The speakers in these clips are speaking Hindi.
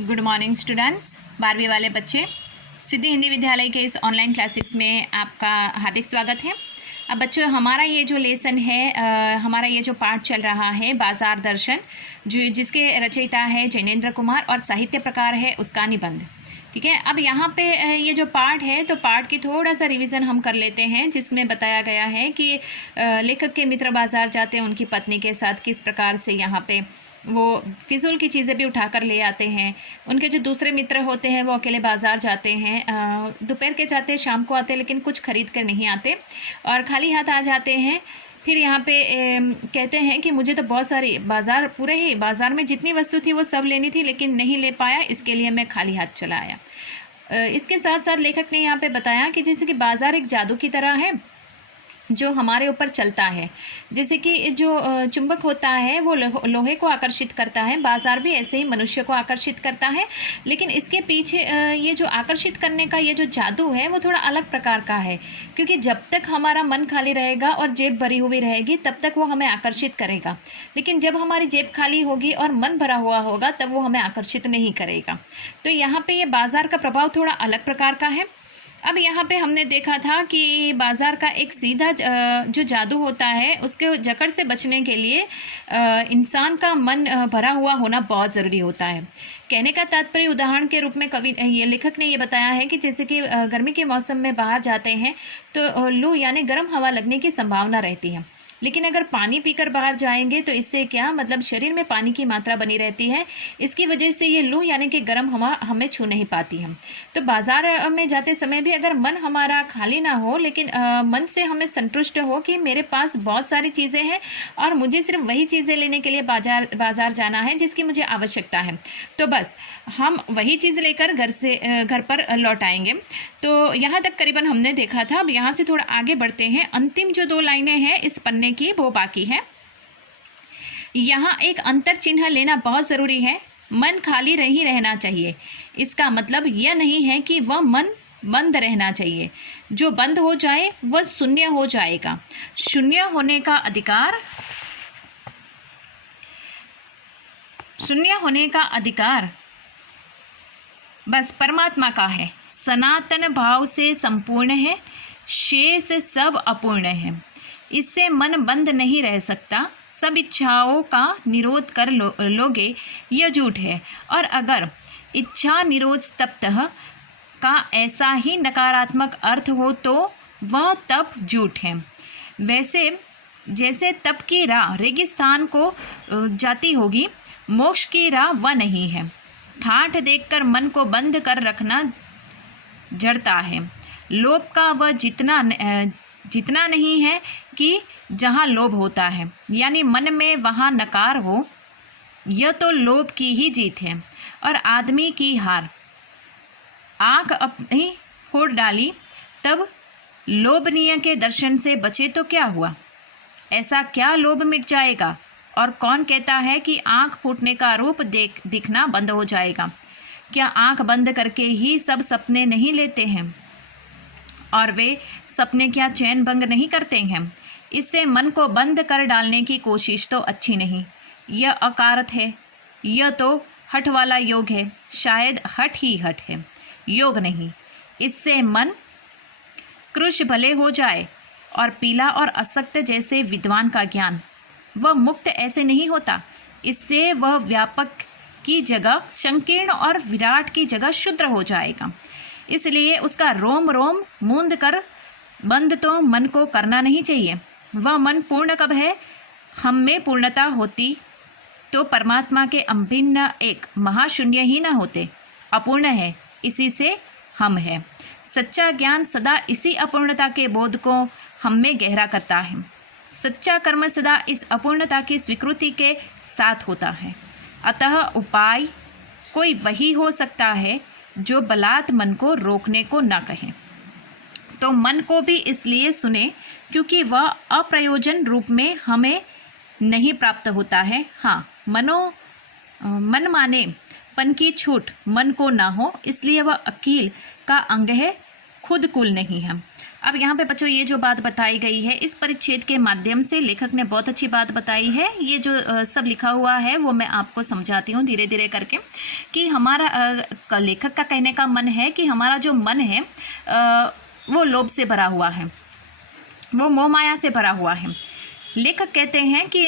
Good morning students. 12वीं वाले बच्चे, सिद्धि हिंदी विद्यालय के इस ऑनलाइन क्लासेस में आपका हार्दिक स्वागत है। अब बच्चों, हमारा ये जो लेसन है, हमारा ये जो पाठ चल रहा है बाजार दर्शन, जिसके रचयिता है जैनेन्द्र कुमार और साहित्य प्रकार है उसका निबंध। ठीक है, अब यहाँ पे ये जो पाठ है तो पाठ की थोड़ा सा रिवीजन हम कर लेते हैं, जिसमें बताया गया है कि लेखक के मित्र बाजार जाते हैं उनकी पत्नी के साथ किस प्रकार से यहाँ पे वो फिजूल की चीज़ें भी उठा कर ले आते हैं। उनके जो दूसरे मित्र होते हैं वो अकेले बाज़ार जाते हैं, दोपहर के जाते हैं, शाम को आते हैं, लेकिन कुछ खरीद कर नहीं आते और खाली हाथ आ जाते हैं। फिर यहाँ पे कहते हैं कि मुझे तो बहुत सारी पूरे ही बाज़ार में जितनी वस्तु थी वो सब लेनी थी, लेकिन नहीं ले पाया, इसके लिए मैं खाली हाथ चला आया। इसके साथ साथ लेखक ने यहाँ पे बताया कि जैसे कि बाज़ार एक जादू की तरह है जो हमारे ऊपर चलता है। जैसे कि जो चुंबक होता है वो लोहे को आकर्षित करता है, बाज़ार भी ऐसे ही मनुष्य को आकर्षित करता है। लेकिन इसके पीछे ये जो आकर्षित करने का ये जो जादू है वो थोड़ा अलग प्रकार का है, क्योंकि जब तक हमारा मन खाली रहेगा और जेब भरी हुई रहेगी तब तक वो हमें आकर्षित करेगा, लेकिन जब हमारी जेब खाली होगी और मन भरा हुआ होगा तब वो हमें आकर्षित नहीं करेगा। तो यहाँ पे ये बाज़ार का प्रभाव थोड़ा अलग प्रकार का है। अब यहाँ पे हमने देखा था कि बाज़ार का एक सीधा जो जादू होता है उसके जकड़ से बचने के लिए इंसान का मन भरा हुआ होना बहुत ज़रूरी होता है। कहने का तात्पर्य उदाहरण के रूप में लेखक ने ये बताया है कि जैसे कि गर्मी के मौसम में बाहर जाते हैं तो लू यानी गर्म हवा लगने की संभावना रहती है, लेकिन अगर पानी पीकर बाहर जाएंगे तो इससे क्या मतलब शरीर में पानी की मात्रा बनी रहती है, इसकी वजह से ये लू यानी कि गर्म हवा हमें छू नहीं पाती है। तो बाज़ार में जाते समय भी अगर मन हमारा खाली ना हो, लेकिन मन से हमें संतुष्ट हो कि मेरे पास बहुत सारी चीज़ें हैं और मुझे सिर्फ वही चीज़ें लेने के लिए बाज़ार जाना है जिसकी मुझे आवश्यकता है, तो बस हम वही चीज़ लेकर घर पर लौट आएंगे। तो यहाँ तक करीबन हमने देखा था। अब यहाँ से थोड़ा आगे बढ़ते हैं। अंतिम जो 2 लाइनें हैं इस पन्ने की वो बाकी है। यहाँ एक अंतर चिन्ह लेना बहुत ज़रूरी है। मन खाली नहीं रहना चाहिए, इसका मतलब यह नहीं है कि वह मन बंद रहना चाहिए। जो बंद हो जाए वह शून्य हो जाएगा। शून्य होने का अधिकार बस परमात्मा का है। सनातन भाव से संपूर्ण है, शेष सब अपूर्ण है। इससे मन बंद नहीं रह सकता। सब इच्छाओं का निरोध कर लोगे यह झूठ है, और अगर इच्छा निरोध तप्तः का ऐसा ही नकारात्मक अर्थ हो तो वह तप झूठ है। वैसे जैसे तप की राह रेगिस्तान को जाती होगी, मोक्ष की राह वह नहीं है। ठाठ देखकर मन को बंद कर रखना जड़ता है। लोभ का वह जितना नहीं है कि जहाँ लोभ होता है, यानी मन में वहाँ नकार हो, यह तो लोभ की ही जीत है और आदमी की हार। आँख अपनी फोड़ डाली तब लोभनीय के दर्शन से बचे तो क्या हुआ? ऐसा क्या लोभ मिट जाएगा? और कौन कहता है कि आँख फूटने का रूप दिखना बंद हो जाएगा? क्या आँख बंद करके ही सब सपने नहीं लेते हैं? और वे सपने क्या चैन भंग नहीं करते हैं? इससे मन को बंद कर डालने की कोशिश तो अच्छी नहीं। यह अकारत है, यह तो हठ वाला योग है। शायद हठ ही हठ है, योग नहीं। इससे मन कृश भले हो जाए और पीला और असक्त जैसे विद्वान का ज्ञान, वह मुक्त ऐसे नहीं होता। इससे वह व्यापक की जगह संकीर्ण और विराट की जगह शुद्र हो जाएगा। इसलिए उसका रोम रोम मूंद कर बंद तो मन को करना नहीं चाहिए। वह मन पूर्ण कब है? हम में पूर्णता होती तो परमात्मा के अभिन्न एक महाशून्य ही न होते। अपूर्ण है, इसी से हम है। सच्चा ज्ञान सदा इसी अपूर्णता के बोध को हम में गहरा करता है। सच्चा कर्म सदा इस अपूर्णता की स्वीकृति के साथ होता है। अतः उपाय कोई वही हो सकता है जो बलात् मन को रोकने को न कहे। तो मन को भी इसलिए सुने क्योंकि वह अप्रयोजन रूप में हमें नहीं प्राप्त होता है। हाँ, मन माने पन की छूट मन को ना हो, इसलिए वह अकील का अंग है, खुद कुल नहीं है। अब यहाँ पे बच्चों ये जो बात बताई गई है इस परिच्छेद के माध्यम से लेखक ने बहुत अच्छी बात बताई है। ये जो सब लिखा हुआ है वो मैं आपको समझाती हूँ धीरे धीरे करके कि हमारा लेखक का कहने का मन है कि हमारा जो मन है वो लोभ से भरा हुआ है, वो मोह माया से भरा हुआ है। लेखक कहते हैं कि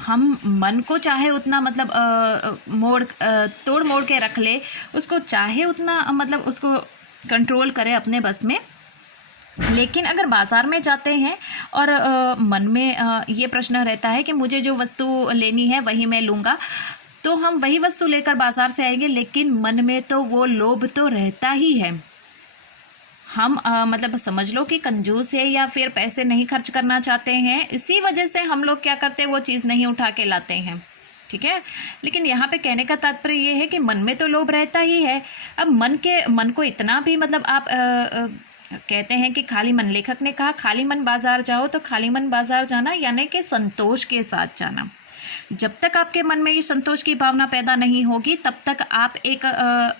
हम मन को चाहे उतना मतलब तोड़ मोड़ के रख ले, उसको चाहे उतना मतलब उसको कंट्रोल करे अपने बस में, लेकिन अगर बाज़ार में जाते हैं और मन में ये प्रश्न रहता है कि मुझे जो वस्तु लेनी है वही मैं लूँगा, तो हम वही वस्तु लेकर बाज़ार से आएंगे, लेकिन मन में तो वो लोभ तो रहता ही है। हम मतलब समझ लो कि कंजूस है या फिर पैसे नहीं खर्च करना चाहते हैं, इसी वजह से हम लोग क्या करते हैं, वो चीज़ नहीं उठा के लाते हैं, ठीक है। लेकिन यहाँ पे कहने का तात्पर्य ये है कि मन में तो लोभ रहता ही है। अब मन को इतना भी मतलब आप कहते हैं कि खाली मन, लेखक ने कहा खाली मन बाज़ार जाओ, तो खाली मन बाज़ार जाना यानी कि संतोष के साथ जाना। जब तक आपके मन में ये संतोष की भावना पैदा नहीं होगी तब तक आप एक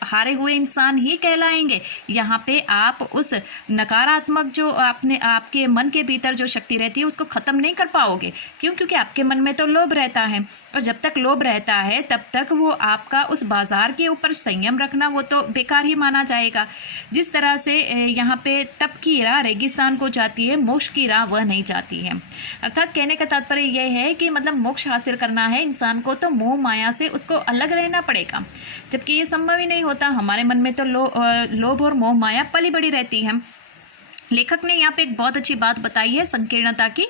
हारे हुए इंसान ही कहलाएंगे। यहाँ पे आप उस नकारात्मक जो आपके मन के भीतर जो शक्ति रहती है उसको ख़त्म नहीं कर पाओगे। क्यों? क्योंकि आपके मन में तो लोभ रहता है, और जब तक लोभ रहता है तब तक वो आपका उस बाज़ार के ऊपर संयम रखना वो तो बेकार ही माना जाएगा। जिस तरह से यहाँ पे तप की राह रेगिस्तान को जाती है, मोक्ष की राह वह नहीं जाती है। अर्थात कहने का तात्पर्य यह है कि मतलब मोक्ष हासिल करना है इंसान को तो मोह माया से उसको अलग रहना पड़ेगा, जबकि ये संभव ही नहीं होता। हमारे मन में तो लोभ और मोह माया पली बड़ी रहती है। लेखक ने यहाँ पे एक बहुत अच्छी बात बताई है संकीर्णता की।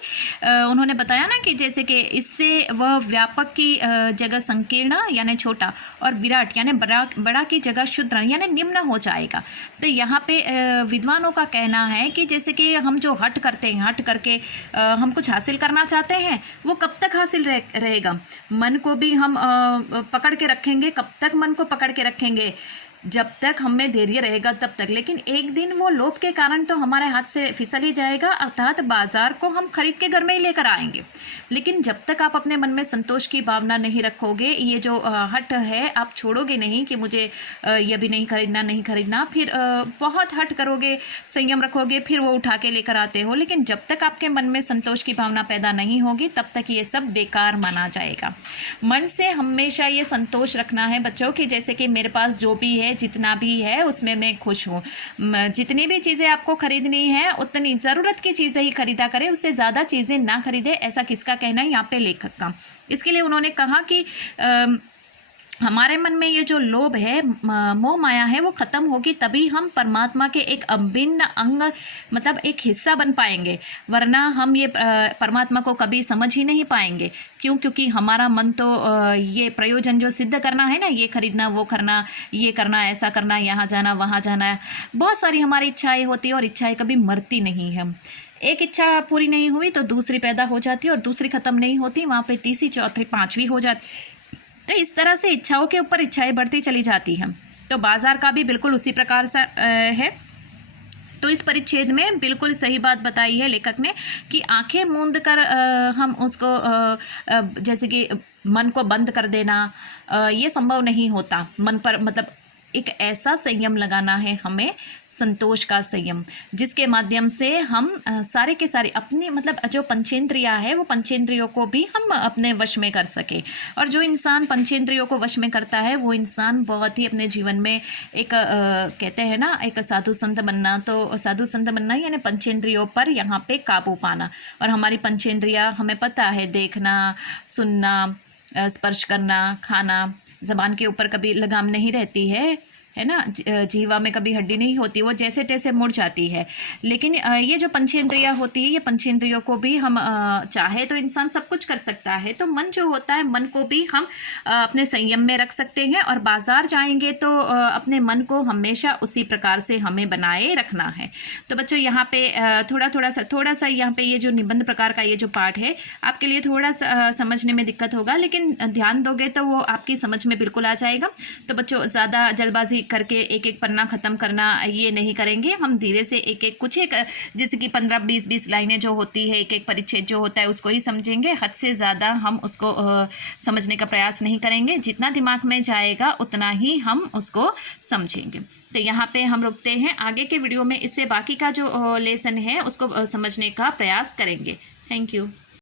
उन्होंने बताया ना कि जैसे कि इससे वह व्यापक की जगह संकीर्ण यानी छोटा और विराट यानी बड़ा की जगह शुद्र यानी निम्न हो जाएगा। तो यहाँ पे विद्वानों का कहना है कि जैसे कि हम जो हट करते हैं, हट करके हम कुछ हासिल करना चाहते हैं, वो कब तक हासिल रहेगा। मन को भी हम पकड़ के रखेंगे, कब तक मन को पकड़ के रखेंगे, जब तक हमें धैर्य रहेगा तब तक। लेकिन एक दिन वो लोभ के कारण तो हमारे हाथ से फिसल ही जाएगा, अर्थात बाजार को हम खरीद के घर में ही लेकर आएंगे। लेकिन जब तक आप अपने मन में संतोष की भावना नहीं रखोगे, ये जो हट है आप छोड़ोगे नहीं कि मुझे ये भी नहीं खरीदना, फिर बहुत हट करोगे, संयम रखोगे, फिर वो उठा के लेकर आते हो। लेकिन जब तक आपके मन में संतोष की भावना पैदा नहीं होगी तब तक ये सब बेकार माना जाएगा। मन से हमेशा ये संतोष रखना है बच्चों की जैसे कि मेरे पास जो भी है, जितना भी है उसमें मैं खुश हूँ। जितनी भी चीज़ें आपको खरीदनी है उतनी ज़रूरत की चीज़ें ही खरीदा करें, उससे ज़्यादा चीज़ें ना खरीदें। ऐसा किसका कहना है यहाँ पे? लेखक का। इसके लिए उन्होंने कहा कि हमारे मन में ये जो लोभ है, मोह माया है, वो ख़त्म होगी तभी हम परमात्मा के एक अभिन्न अंग मतलब एक हिस्सा बन पाएंगे, वरना हम ये परमात्मा को कभी समझ ही नहीं पाएंगे। क्यों? क्योंकि हमारा मन तो ये प्रयोजन जो सिद्ध करना है ना, ये खरीदना, वो करना, ये करना, ऐसा करना, यहाँ जाना, वहाँ जाना, बहुत सारी हमारी इच्छाएं होती है और इच्छाएं कभी मरती नहीं है। एक इच्छा पूरी नहीं हुई तो दूसरी पैदा हो जाती है और दूसरी ख़त्म नहीं होती, वहाँ पे तीसरी, चौथी, पाँचवीं हो जाती। तो इस तरह से इच्छाओं के ऊपर इच्छाएं बढ़ती चली जाती हैं। तो बाज़ार का भी बिल्कुल उसी प्रकार से है। तो इस परिच्छेद में बिल्कुल सही बात बताई है लेखक ने कि आंखें मूंद कर हम उसको जैसे कि मन को बंद कर देना ये संभव नहीं होता। मन पर मतलब एक ऐसा संयम लगाना है हमें, संतोष का संयम, जिसके माध्यम से हम सारे के सारे अपनी मतलब जो पंचेंद्रियाँ है वो पंचेंद्रियों को भी हम अपने वश में कर सकें। और जो इंसान पंचेंद्रियों को वश में करता है वो इंसान बहुत ही अपने जीवन में एक कहते हैं ना एक साधु संत बनना। तो साधु संत बनना यानी पंचेंद्रियों पर यहाँ पे काबू पाना। और हमारी पंचेंद्रियाँ हमें पता है, देखना, सुनना, स्पर्श करना, खाना, ज़बान के ऊपर कभी लगाम नहीं रहती है ना, जीवा में कभी हड्डी नहीं होती, वो जैसे तैसे मुड़ जाती है। लेकिन ये जो पंचेंद्रियाँ होती है, ये पंचेंद्रियों को भी हम चाहे तो इंसान सब कुछ कर सकता है। तो मन जो होता है, मन को भी हम अपने संयम में रख सकते हैं। और बाज़ार जाएंगे तो अपने मन को हमेशा उसी प्रकार से हमें बनाए रखना है। तो बच्चों यहाँ पे थोड़ा सा यहाँ पे ये जो निबंध प्रकार का ये जो पार्ट है आपके लिए थोड़ा सा समझने में दिक्कत होगा, लेकिन ध्यान दोगे तो वो आपकी समझ में बिल्कुल आ जाएगा। तो बच्चों ज़्यादा जल्दबाजी करके एक एक पन्ना ख़त्म करना ये नहीं करेंगे। हम धीरे से एक एक जैसे कि 15-20 लाइनें जो होती है, एक एक परिच्छेद जो होता है उसको ही समझेंगे। हद से ज़्यादा हम उसको समझने का प्रयास नहीं करेंगे। जितना दिमाग में जाएगा उतना ही हम उसको समझेंगे। तो यहाँ पे हम रुकते हैं। आगे के वीडियो में इससे बाकी का जो लेसन है उसको समझने का प्रयास करेंगे। Thank you.